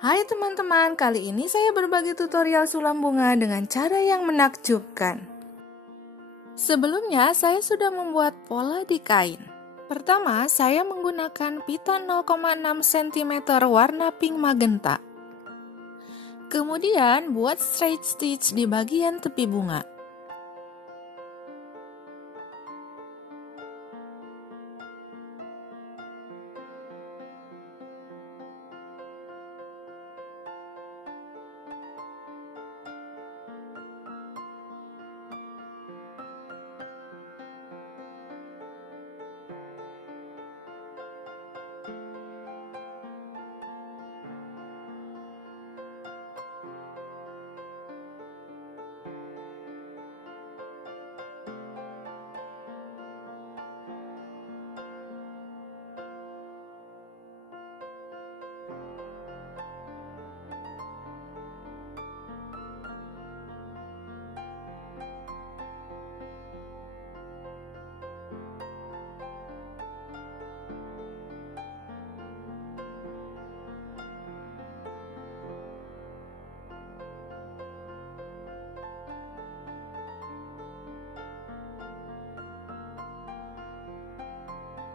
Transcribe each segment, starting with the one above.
Hai teman-teman, kali ini saya berbagi tutorial sulam bunga dengan cara yang menakjubkan. Sebelumnya, saya sudah membuat pola di kain. Pertama, saya menggunakan pita 0,6 cm warna pink magenta. Kemudian, buat straight stitch di bagian tepi bunga.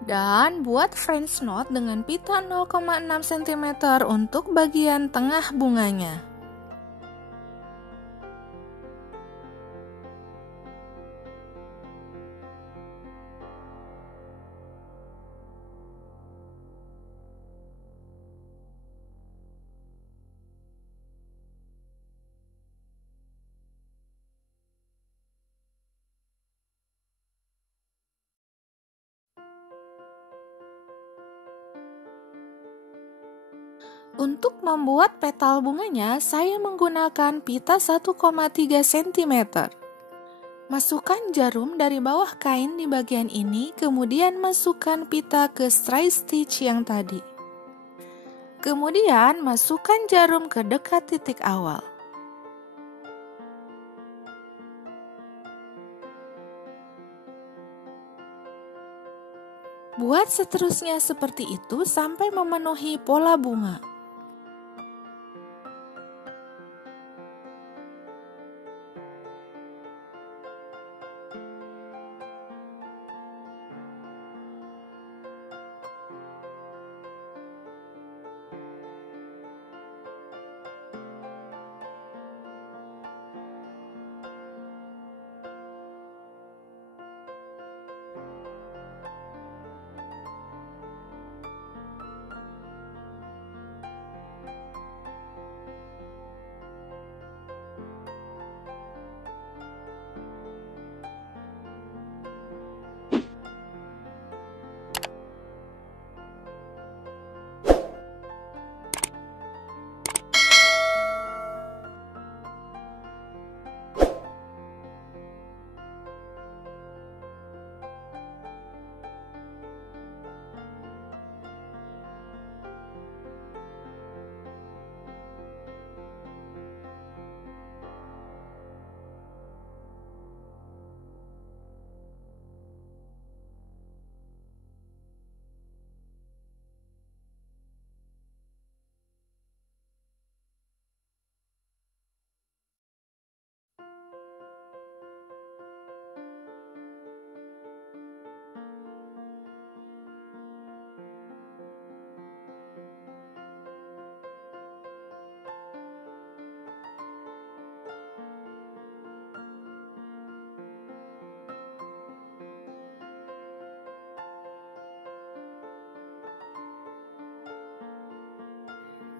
Dan buat French knot dengan pita 0,6 cm untuk bagian tengah bunganya. Untuk membuat petal bunganya, saya menggunakan pita 1,3 cm. Masukkan jarum dari bawah kain di bagian ini, kemudian masukkan pita ke straight stitch yang tadi. Kemudian masukkan jarum ke dekat titik awal. Buat seterusnya seperti itu sampai memenuhi pola bunga.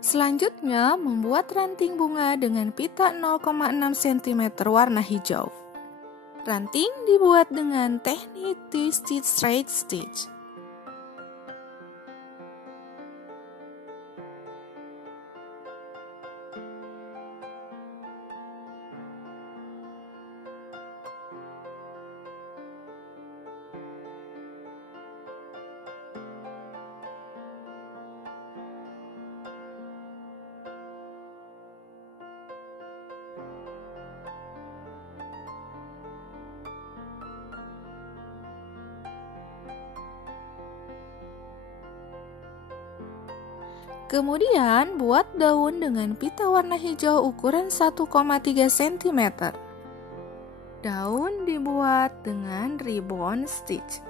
Selanjutnya, membuat ranting bunga dengan pita 0,6 cm warna hijau. Ranting dibuat dengan teknik twisted straight stitch. Kemudian buat daun dengan pita warna hijau ukuran 1,3 cm. Daun dibuat dengan ribbon stitch.